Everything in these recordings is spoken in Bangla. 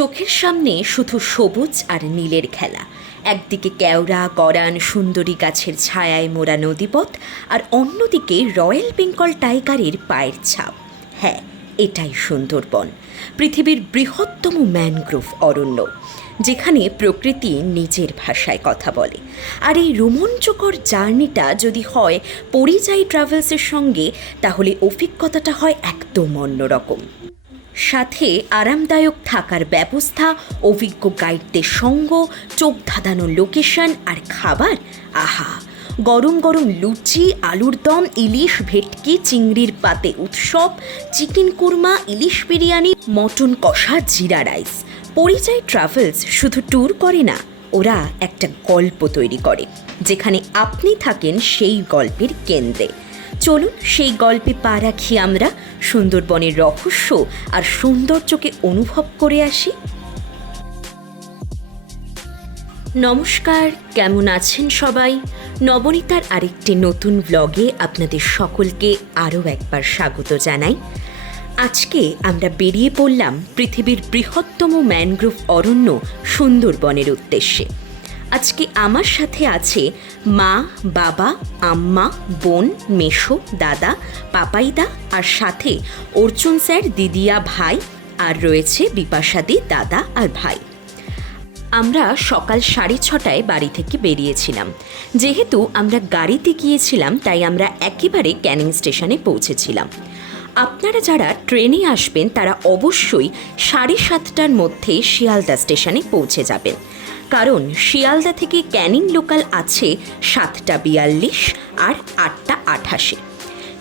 চোখের সামনে শুধু সবুজ আর নীলের খেলা। একদিকে কেওড়া, গরান, সুন্দরী গাছের ছায়ায় মোড়া নদীপথ আর অন্যদিকে রয়্যাল বেঙ্গল টাইগারের পায়ের ছাপ। হ্যাঁ এটাই সুন্দরবন, পৃথিবীর বৃহত্তম ম্যানগ্রোভ অরণ্য, যেখানে প্রকৃতি নিজের ভাষায় কথা বলে। আর এই রোমাঞ্চকর জার্নিটা যদি হয় পরিযায়ী ট্রাভেলসের সঙ্গে, তাহলে অভিজ্ঞতাটা হয় একদম অন্যরকম। সাথে আরামদায়ক থাকার ব্যবস্থা, অভিজ্ঞ গাইডদের সঙ্গ, চোখ ধাঁধানো লোকেশন আর খাবার? আহা! গরম গরম লুচি, আলুর দম, ইলিশ ভেটকি, চিংড়ির পাতে উৎসব, চিকেন কুরমা, ইলিশ বিরিয়ানি, মটন কষা, জিরা রাইস। পরিযায়ী ট্রাভেলস শুধু ট্যুর করে না, ওরা একটা গল্প তৈরি করে, যেখানে আপনি থাকেন সেই গল্পের কেন্দ্রে। চলুন সেই গল্পে পা রাখি আমরা সুন্দরবনের রহস্য আর সৌন্দর্যকে অনুভব করে আসি। নমস্কার, কেমন আছেন সবাই? নবনীতার আরেকটি নতুন ব্লগে আপনাদের সকলকে আরও একবার স্বাগত জানাই। আজকে আমরা বেরিয়ে পড়লাম পৃথিবীর বৃহত্তম ম্যানগ্রোভ অরণ্য সুন্দরবনের উদ্দেশ্যে। আজকে আমার সাথে আছে মা, বাবা, আম্মা, বোন, মেশো, দাদা, পাপাইদা আর সাথে অর্জুন স্যার, দিদিয়া ভাই আর রয়েছে বিপাশাদি, দাদা আর ভাই। আমরা সকাল সাড়ে ছটায় বাড়ি থেকে বেরিয়েছিলাম। যেহেতু আমরা গাড়িতে গিয়েছিলাম, তাই আমরা একেবারে ক্যানিং স্টেশনে পৌঁছেছিলাম। আপনারা যারা ট্রেনে আসবেন, তারা অবশ্যই সাড়ে সাতটার মধ্যে শিয়ালদা স্টেশনে পৌঁছে যাবেন। কারণ শিয়ালদা থেকে ক্যানিং লোকাল আছে সাতটা বিয়াল্লিশ আর আটটা আঠাশে।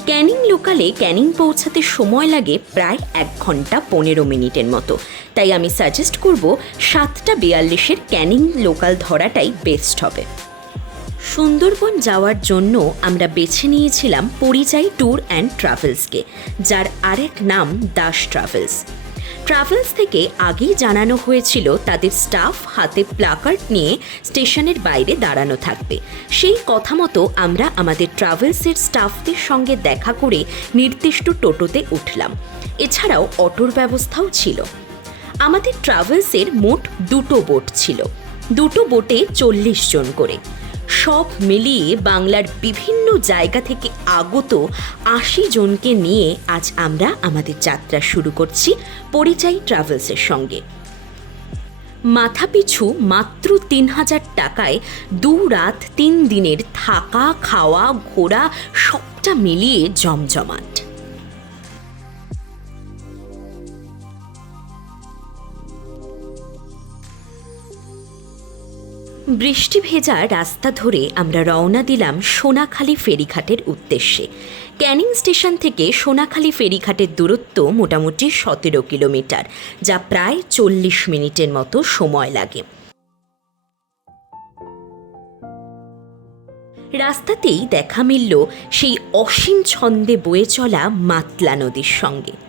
ক্যানিং লোকালে ক্যানিং পৌঁছাতে সময় লাগে প্রায় এক ঘণ্টা পনেরো মিনিটের মতো। তাই আমি সাজেস্ট করব সাতটা বিয়াল্লিশের ক্যানিং লোকাল ধরাটাই বেস্ট হবে। সুন্দরবন যাওয়ার জন্য আমরা বেছে নিয়েছিলাম পরিযায়ী ট্যুর অ্যান্ড ট্রাভেলসকে যার আরেক নাম দাস ট্রাভেলস ট্রাভেলস থেকে আগেই জানানো হয়েছিল তাদের স্টাফ হাতে প্লাকার্ড নিয়ে স্টেশনের বাইরে দাঁড়ানো থাকবে। সেই কথা মতো আমরা আমাদের ট্রাভেলসের স্টাফদের সঙ্গে দেখা করে নির্দিষ্ট টোটোতে উঠলাম। এছাড়াও অটোর ব্যবস্থাও ছিল। আমাদের ট্রাভেলসের মোট দুটো বোট ছিল। দুটো বোটে চল্লিশ জন করে। সব মিলিয়ে বাংলার বিভিন্ন জায়গা থেকে আগত আশি জনকে নিয়ে আজ আমরা আমাদের যাত্রা শুরু করছি পরিচয় ট্রাভেলসের সঙ্গে। মাথাপিছু মাত্র তিন হাজার টাকায় দু রাত তিন দিনের থাকা, খাওয়া, ঘোরা সবটা মিলিয়ে জমজমাট। বৃষ্টি ভেজা রাস্তা ধরে আমরা রওনা দিলাম সোনাখালী ফেরিঘাটের উদ্দেশ্যে। ক্যানিং স্টেশন থেকে সোনাখালী ফেরিঘাটের দূরত্ব মোটামুটি সতেরো কিলোমিটার, যা প্রায় চল্লিশ মিনিটের মতো সময় লাগে। রাস্তাতেই দেখা মিলল সেই অসীম ছন্দে বয়ে চলা মাতলা নদীর সঙ্গে।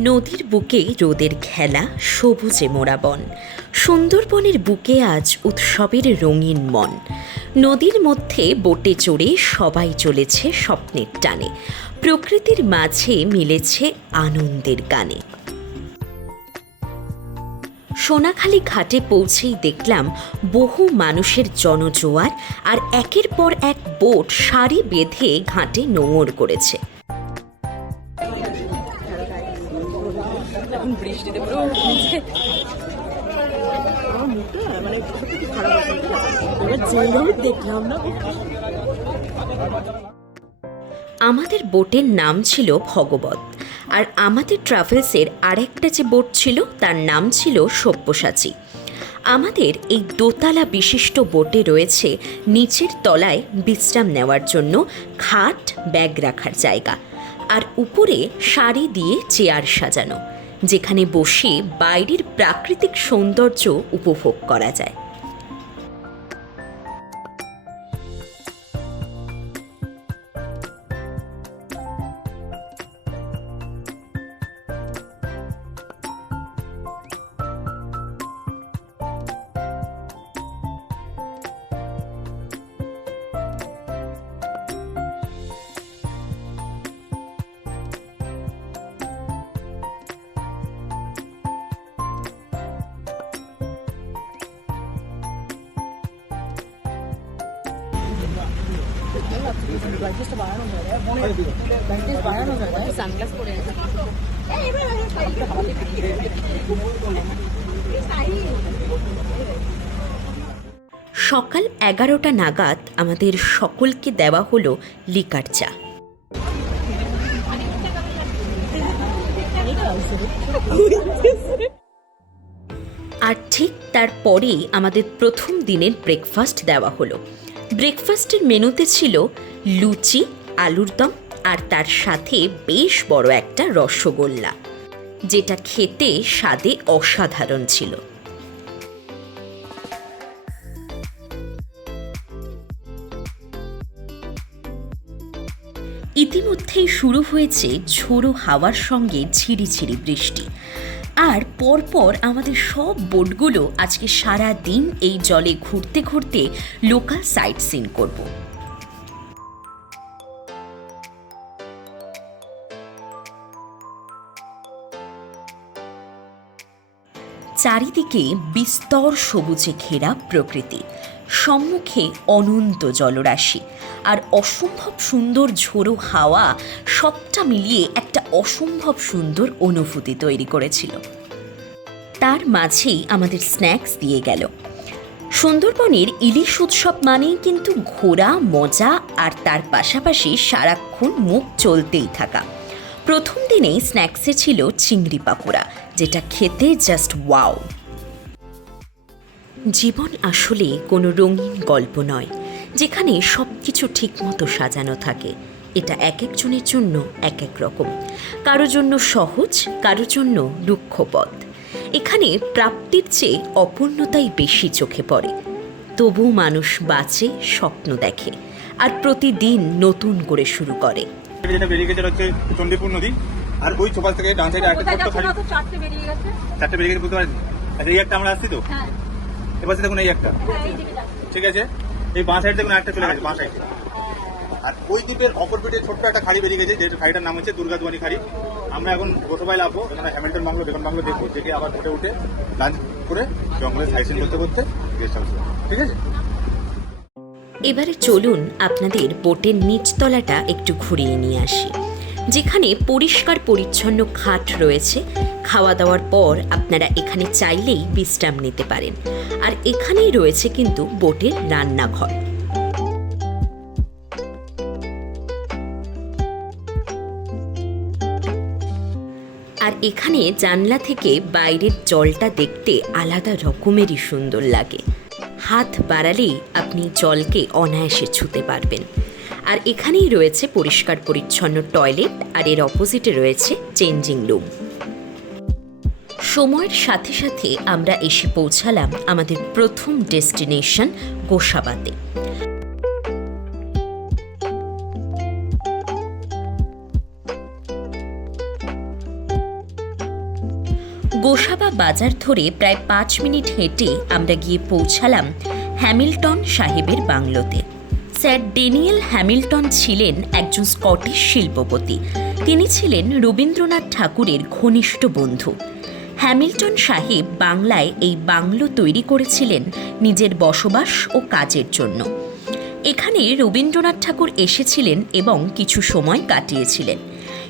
নদীর বুকে রোদের খেলা, সবুজে মোড়া বন। সুন্দরবনের বুকে আজ উৎসবের রঙিন মন। নদীর মধ্যে বোটে চড়ে সবাই চলেছে স্বপ্নের টানে। প্রকৃতির মাঝে মিলেছে আনন্দের গানে। সোনাখালী ঘাটে পৌঁছেই দেখলাম বহু মানুষের জনজোয়ার আর একের পর এক বোট সারি বেঁধে ঘাটে নোঙর করেছে। মানে আমাদের বোটের নাম ছিল ভগবত, আর আমাদের ট্রাভেলসের আরেকটা যে বোট ছিল, তার নাম ছিল সব্যসাচী। আমাদের এই দোতলা বিশিষ্ট বোটে রয়েছে নিচের তলায় বিশ্রাম নেওয়ার জন্য খাট, ব্যাগ রাখার জায়গা, আর উপরে শাড়ি দিয়ে চেয়ার সাজানো। যেখানে বসে বাইরের প্রাকৃতিক সৌন্দর্য উপভোগ করা যায়। সকাল এগারোটা নাগাদ আমাদের সকলকে দেওয়া হলো লিকার চা। আর ঠিক তারপরেই আমাদের প্রথম দিনের ব্রেকফাস্ট দেওয়া হলো। ব্রেকফাস্টের মেনুতে ছিল লুচি, আলুর দম আর তার সাথে বেশ বড় একটা রসগোল্লা, যেটা খেতে স্বাদে অসাধারণ ছিল। ইতিমধ্যেই শুরু হয়েছে ঝোড়ো হাওয়ার সঙ্গে ঝিরিঝিরি বৃষ্টি। আর পরপর আমাদের সব বোটগুলো আজকে সারা দিন এই জলে ঘুরতে ঘুরতে লোকাল সাইট সিন করব। চারিদিকে বিস্তর সবুজে ঘেরা প্রকৃতি, সম্মুখে অনন্ত জলরাশি। আর অসম্ভব সুন্দর ঝোড়ো হাওয়া সবটা মিলিয়ে একটা অসম্ভব সুন্দর অনুভূতি তৈরি করেছিল। তার মাঝেই আমাদের স্ন্যাক্স দিয়ে গেল। সুন্দরবনের ইলিশ উৎসব মানেই কিন্তু ঘোরা, মজা আর তার পাশাপাশি সারাক্ষণ মুখ চলতেই থাকা। প্রথম দিনেই স্ন্যাক্সে ছিল চিংড়ি পাকোড়া যেটা খেতে জাস্ট ওয়াও জীবন আসলে কোনো রঙিন গল্প নয়। যেখানে সব কিছু ঠিকমতো সাজানো থাকে। এটা এক একজনের জন্য এক এক রকম। কারও জন্য সহজ কারও জন্য দুঃখপথ। এখানে প্রাপ্তির চেয়ে অপূর্ণতাই বেশি চোখে পড়ে। তবু মানুষ বাঁচে স্বপ্ন দেখে আর প্রতিদিন নতুন করে শুরু করে। যেটা বেরিয়ে গেছে হচ্ছে চণ্ডীপুর নদী। আর ওই চোপাল থেকে ডান সাইডে একটা ছোট্ট খালি। চারটে বেরিয়ে গেছে। চারটে বেরিয়ে গেছে বুঝতে পারেন আচ্ছা এই একটা আমরা আসছি তো? হ্যাঁ। এবার দেখুন এই একটা? যাচ্ছে। ঠিক আছে? এই বাঁ সাইড দেখুন একটা চলে গেছে বাঁ সাইডে আর ওই দ্বীপের অপর পিঠে ছোট্ট একটা খাড়ি বেরিয়ে গেছে যে খাড়িটার নাম হচ্ছে দুর্গাদুয়ানি খাড়ি। আমরা এখন গোসবাই লাভবো এখানে হ্যামিল্টন বাংলো বেগন বাংলো দেখব দেখে আবার উঠে উঠে লাঞ্চ করে জঙ্গলে সাইসিং করতে করতে গেস্ট হাউস ঠিক আছে? এবারে চলুন আপনাদের বোটের নিচতলাটা একটু ঘুরিয়ে নিয়ে আসি। যেখানে পরিষ্কার পরিচ্ছন্ন খাট রয়েছে খাওয়া দাওয়ার পর আপনারা এখানে চাইলেই বিশ্রাম নিতে পারেন। আর এখানেই রয়েছে কিন্তু বোটের রান্নাঘর। আর এখানে জানলা থেকে বাইরের জলটা দেখতে আলাদা রকমেরই সুন্দর লাগে। হাত বাড়ালেই আপনি জলকে অনায়াসে ছুতে পারবেন। আর এখানেই রয়েছে পরিষ্কার পরিচ্ছন্ন টয়লেট আর এর অপোজিটে রয়েছে চেঞ্জিং রুম। সময়ের সাথে সাথে আমরা এসে পৌঁছালাম আমাদের প্রথম ডেস্টিনেশন গোসাবাতে। গোসাবা বাজার ধরে প্রায় পাঁচ মিনিট হেঁটে আমরা গিয়ে পৌঁছালাম হ্যামিল্টন সাহেবের বাংলোতে। স্যার ডেনিয়েল হ্যামিল্টন ছিলেন একজন স্কটিশ শিল্পপতি। তিনি ছিলেন রবীন্দ্রনাথ ঠাকুরের ঘনিষ্ঠ বন্ধু। হ্যামিল্টন সাহেব বাংলায় এই বাংলো তৈরি করেছিলেন নিজের বসবাস ও কাজের জন্য। এখানে রবীন্দ্রনাথ ঠাকুর এসেছিলেন এবং কিছু সময় কাটিয়েছিলেন।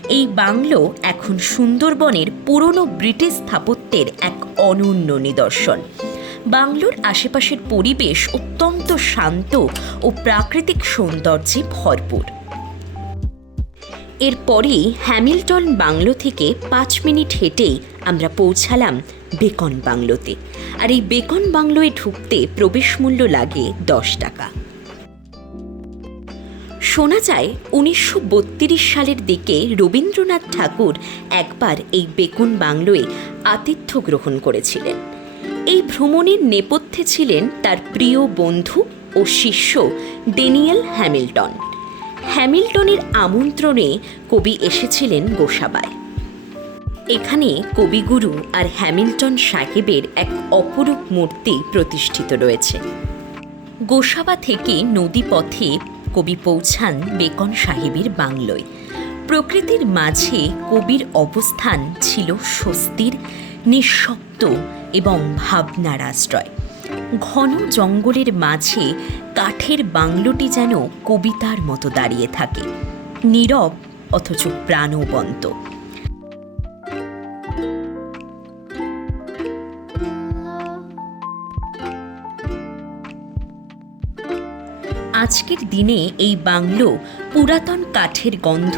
এই বাংলো এখন সুন্দরবনের পুরনো ব্রিটিশ স্থাপত্যের এক অনন্য নিদর্শন। বাংলোর আশেপাশের পরিবেশ অত্যন্ত শান্ত ও প্রাকৃতিক সৌন্দর্যে ভরপুর। এরপরেই হ্যামিল্টন বাংলো থেকে পাঁচ মিনিট হেঁটেই আমরা পৌঁছালাম বেকন বাংলোতে। আর এই বেকন বাংলোয় ঢুকতে প্রবেশ মূল্য লাগে দশ টাকা। শোনা যায়, উনিশশো বত্রিশ সালের দিকে রবীন্দ্রনাথ ঠাকুর একবার এই বেকন বাংলোয় আতিথ্য গ্রহণ করেছিলেন। এই ভ্রমণের নেপথ্যে ছিলেন তার প্রিয় বন্ধু ও শিষ্য ডেনিয়েল হ্যামিল্টন। হ্যামিল্টনের আমন্ত্রণে কবি এসেছিলেন গোসাবায়। এখানে কবিগুরু আর হ্যামিল্টন সাহেবের এক অপরূপ মূর্তি প্রতিষ্ঠিত রয়েছে। গোসাবা থেকে নদীপথে কবি পৌঁছান বেকন সাহেবের বাংলোয়। প্রকৃতির মাঝে কবির অবস্থান ছিল স্বস্তির, নিঃশব্দ এবং ভাবনার আশ্রয়। ঘন জঙ্গলের মাঝে কাঠের বাংলোটি যেন কবিতার মতো দাঁড়িয়ে থাকে। নীরব অথচ প্রাণবন্ত। আজকের দিনে এই বাংলো পুরাতন কাঠের গন্ধ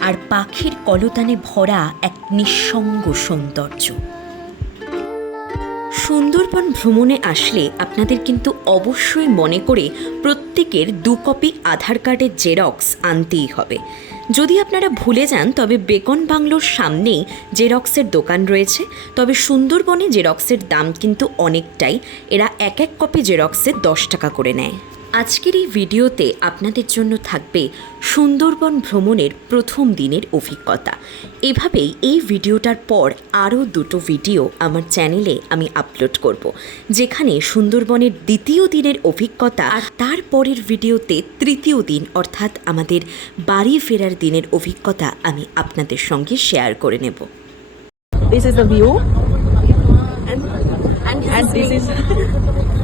আর পাখির কলতানে ভরা এক নিঃসঙ্গ সৌন্দর্য। সুন্দরবন ভ্রমণে আসলে আপনাদের কিন্তু অবশ্যই মনে করে প্রত্যেকের দু কপি আধার কার্ডের জেরক্স আনতেই হবে। যদি আপনারা ভুলে যান, তবে বেকন বাংলোর সামনেই জেরক্সের দোকান রয়েছে। তবে সুন্দরবনে জেরক্সের দাম কিন্তু অনেকটাই। এরা এক এক কপি জেরক্সের দশ টাকা করে নেয়। আজকের এই ভিডিওতে আপনাদের জন্য থাকবে সুন্দরবন ভ্রমণের প্রথম দিনের অভিজ্ঞতা এভাবেই এই ভিডিওটার পর আরও দুটো ভিডিও আমার চ্যানেলে আমি আপলোড করব যেখানে সুন্দরবনের দ্বিতীয় দিনের অভিজ্ঞতা আর তারপরের ভিডিওতে তৃতীয় দিন অর্থাৎ আমাদের বাড়ি ফেরার দিনের অভিজ্ঞতা আমি আপনাদের সঙ্গে শেয়ার করে নেব This is the view. And, and this is this is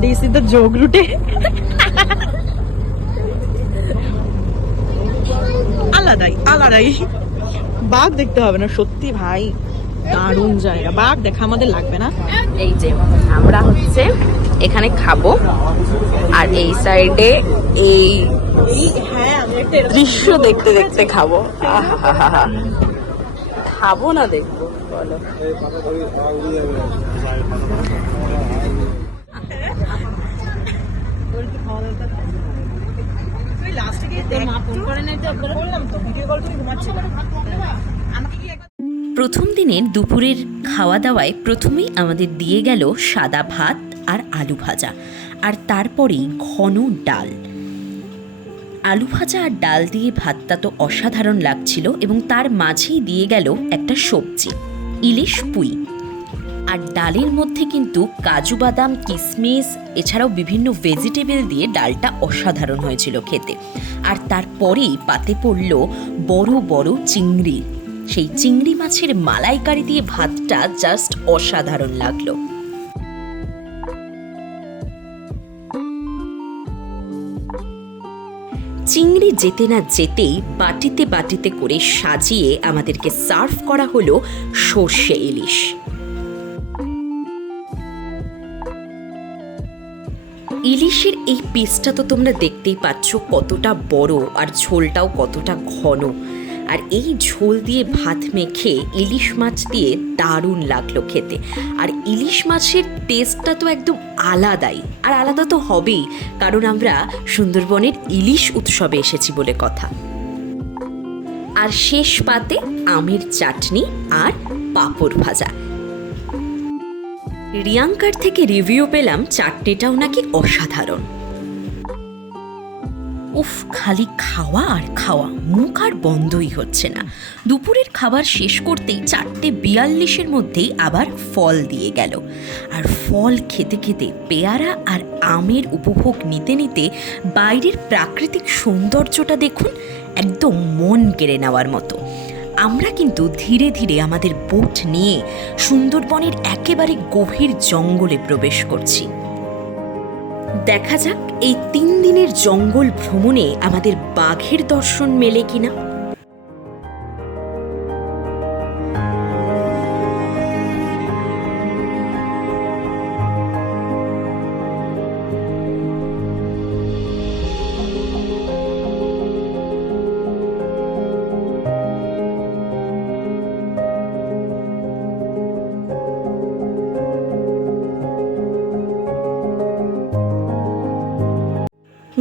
the jog route. আলাদাই আলাদাই। বাঘ দেখতে হবে না, সত্যি ভাই, দারুণ জায়গা। বাঘ দেখা আমাদের লাগবে না। এই যে, আমরা হচ্ছে এখানে খাব। আর এই সাইডে এই দৃশ্য দেখতে দেখতে খাব। খাব না দেখব, বলো। প্রথম দিনের দুপুরের খাওয়া দাওয়ায় প্রথমেই আমাদের দিয়ে গেল সাদা ভাত আর আলু ভাজা, আর তারপরেই ঘন ডাল। আলু ভাজা আর ডাল দিয়ে ভাতটা তো অসাধারণ লাগছিল এবং তার মাঝেই দিয়ে গেল একটা সবজি, ইলিশ পুই। আর ডালের মধ্যে কিন্তু কাজু বাদাম কিশমিশ এছাড়াও বিভিন্ন ভেজিটেবল দিয়ে ডালটা অসাধারণ হয়েছিল খেতে। আর তারপরেই পাতে পড়ল বড় বড় চিংড়ি। সেই চিংড়ি মাছের মালাইকারি দিয়ে ভাতটা জাস্ট অসাধারণ লাগল। চিংড়ি যেতে না যেতেই বাটিতে বাটিতে করে সাজিয়ে আমাদেরকে সার্ভ করা হলো সর্ষে ইলিশ। ইলিশের এই পিসটা তো তোমরা দেখতেই পাচ্ছ কতটা বড় আর ঝোলটাও কতটা ঘন। আর এই ঝোল দিয়ে ভাত মেখে ইলিশ মাছ দিয়ে দারুণ লাগল খেতে। আর ইলিশ মাছের টেস্টটা তো একদম আলাদাই। আর আলাদা তো হবেই, কারণ আমরা সুন্দরবনের ইলিশ উৎসবে এসেছি বলে কথা। আর শেষ পাতে আমের চাটনি আর পাঁপড় ভাজা। রিয়াঙ্কার থেকে রিভিউ পেলাম চাটনিটাও নাকি অসাধারণ। উফ, খালি খাওয়া আর খাওয়া, মুখ আর বন্ধই হচ্ছে না। দুপুরের খাবার শেষ করতেই চারটে বিয়াল্লিশের মধ্যেই আবার ফল দিয়ে গেল। আর ফল খেতে খেতে পেয়ারা আর আমের উপভোগ নিতে নিতে বাইরের প্রাকৃতিক সৌন্দর্যটা দেখুন, একদম মন কেড়ে নেওয়ার মতো। আমরা কিন্তু ধীরে ধীরে আমাদের বোট নিয়ে সুন্দরবনের একেবারে গভীর জঙ্গলে প্রবেশ করছি। দেখা যাক এই তিন দিনের জঙ্গল ভ্রমণে আমাদের বাঘের দর্শন মেলে কিনা।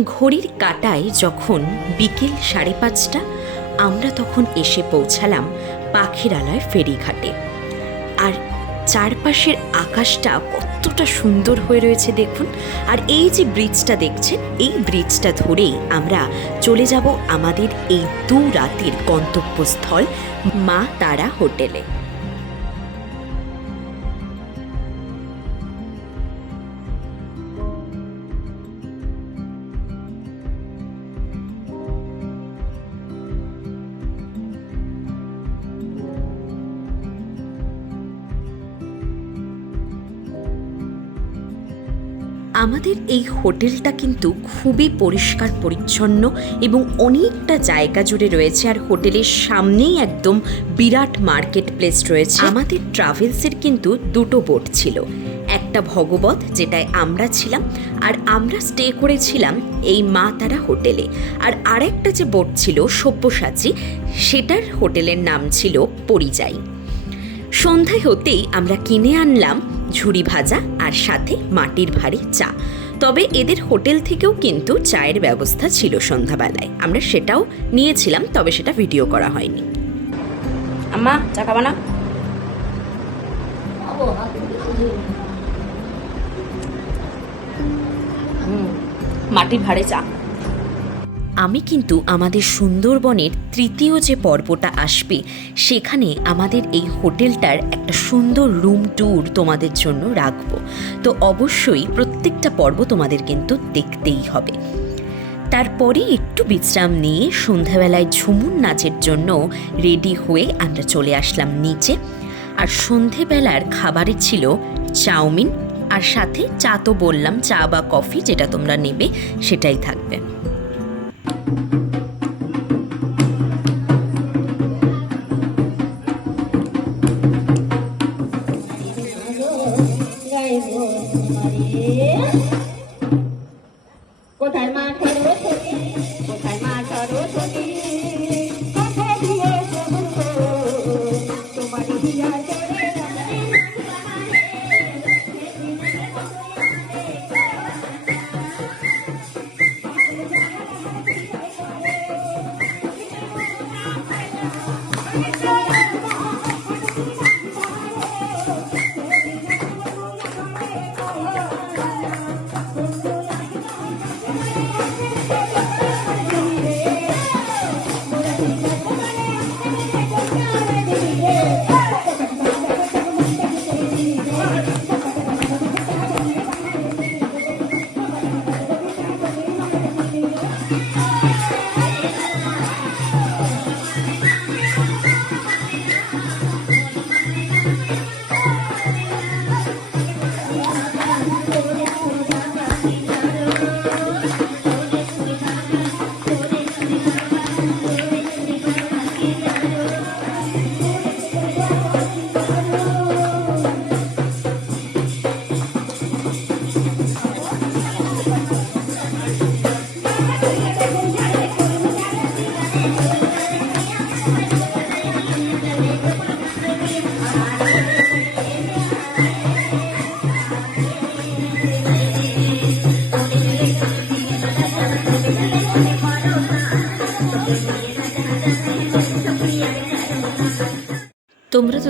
ঘড়ির কাটায় যখন বিকেল সাড়ে পাঁচটা, আমরা তখন এসে পৌঁছালাম পাখিরালয় ফেরিঘাটে। আর চারপাশের আকাশটা কতটা সুন্দর হয়ে রয়েছে দেখুন। আর এই যে ব্রিজটা দেখছেন, এই ব্রিজটা ধরেই আমরা চলে যাব আমাদের এই দু রাতের গন্তব্যস্থল মা তারা হোটেলে। আমাদের এই হোটেলটা কিন্তু খুবই পরিষ্কার, পরিচ্ছন্ন এবং অনেকটা জায়গা জুড়ে রয়েছে আর হোটেলের সামনেই একদম বিরাট মার্কেট প্লেস রয়েছে। আমাদের ট্রাভেলসের কিন্তু দুটো বোট ছিল। একটা ভগবত, যেটায় আমরা ছিলাম আর আমরা স্টে করেছিলাম এই মা তারা হোটেলে। আর আরেকটা যে বোট ছিল, সব্যসাচী, সেটার হোটেলের নাম ছিল পরিযায়ী। সন্ধ্যায় হতেই আমরা কিনে আনলাম ঝুড়ি ভাজা আর সাথে মাটির ভারী চা। তবে এদের হোটেল থেকেও কিন্তু চায়ের ব্যবস্থা ছিল সন্ধ্যাবেলায়। আমরা সেটাও নিয়েছিলাম, তবে সেটা ভিডিও করা হয়নি। আম্মা, চা খাবা না? মাটির ভাড়ে চা। আমি কিন্তু আমাদের সুন্দরবনের তৃতীয় যে পর্বটা আসবে, সেখানে আমাদের এই হোটেলটার একটা সুন্দর রুম ট্যুর তোমাদের জন্য রাখব। তো অবশ্যই প্রত্যেকটা পর্ব তোমাদের কিন্তু দেখতেই হবে। তারপরে একটু বিশ্রাম নিয়ে সন্ধ্যাবেলায় ঝুমুর নাচের জন্য রেডি হয়ে আমরা চলে আসলাম নিচে। আর সন্ধেবেলার খাবারে ছিল চাউমিন, আর সাথে চা তো বললাম, চা বা কফি যেটা তোমরা নেবে সেটাই থাকবে। Thank you.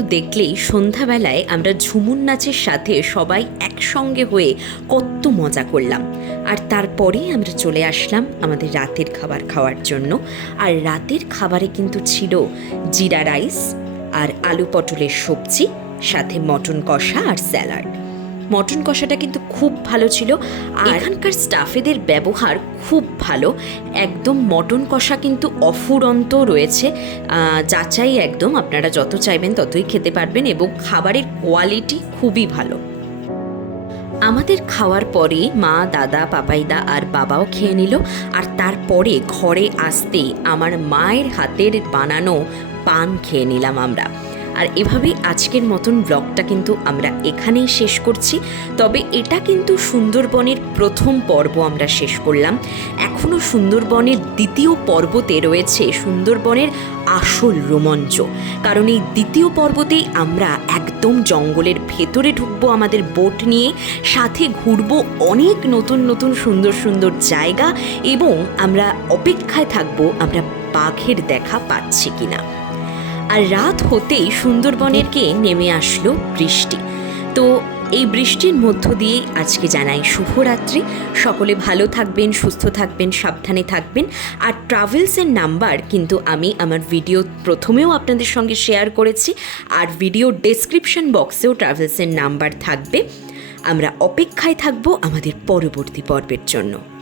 দেখলেই সন্ধ্যাবেলায় আমরা ঝুমুর নাচের সাথে সবাই একসঙ্গে হয়ে কত মজা করলাম। আর তারপরেই আমরা চলে আসলাম আমাদের রাতের খাবার খাওয়ার জন্য। আর রাতের খাবারে কিন্তু ছিল জিরা রাইস আর আলু পটলের সবজি, সাথে মটন কষা আর স্যালাড। মটন কষাটা কিন্তু খুব ভালো ছিল। আর এখানকার স্টাফেদের ব্যবহার খুব ভালো। একদম মটন কষা কিন্তু অফুরন্ত রয়েছে। যাচাই একদম আপনারা যত চাইবেন ততই খেতে পারবেন এবং খাবারের কোয়ালিটি খুবই ভালো। আমাদের খাওয়ার পরে মা, দাদা, পাপাইদা আর বাবাও খেয়ে নিল। আর তারপরে ঘরে আসতে আমার মায়ের হাতের বানানো পান খেয়ে নিলাম আমরা। আর এভাবেই আজকের মতন ব্লগটা কিন্তু আমরা এখানেই শেষ করছি। তবে এটা কিন্তু সুন্দরবনের প্রথম পর্ব আমরা শেষ করলাম। এখনও সুন্দরবনের দ্বিতীয় পর্বতে রয়েছে সুন্দরবনের আসল রোমাঞ্চ। কারণ এই দ্বিতীয় পর্বতেই আমরা একদম জঙ্গলের ভেতরে ঢুকবো আমাদের বোট নিয়ে, সাথে ঘুরবো অনেক নতুন নতুন সুন্দর সুন্দর জায়গা এবং আমরা অপেক্ষায় থাকব আমরা বাঘের দেখা পাচ্ছি কিনা। আর রাত হতেই সুন্দরবনেরকে নেমে আসলো বৃষ্টি। তো এই বৃষ্টির মধ্য দিয়েই আজকে জানাই শুভরাত্রি। সকলে ভালো থাকবেন, সুস্থ থাকবেন, সাবধানে থাকবেন। আর ট্রাভেলসের নাম্বার কিন্তু আমি আমার ভিডিও প্রথমেও আপনাদের সঙ্গে শেয়ার করেছি। আর ভিডিও ডেসক্রিপশন বক্সেও ট্রাভেলসের নাম্বার থাকবে। আমরা অপেক্ষায় থাকব আমাদের পরবর্তী পর্বের জন্য।